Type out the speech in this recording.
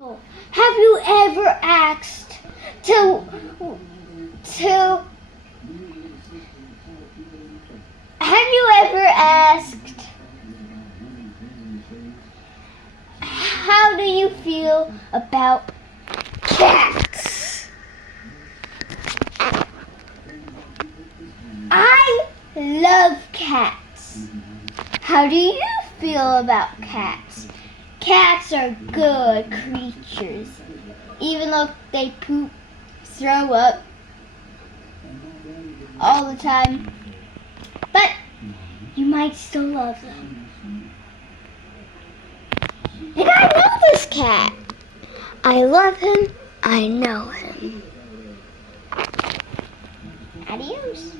Have you ever asked to have you ever asked how do you feel about cats? I love cats. How do you feel about cats? Cats are good creatures, even though they poop, throw up all the time. But you might still love them. And I know this cat. I love him. I know him. Adios.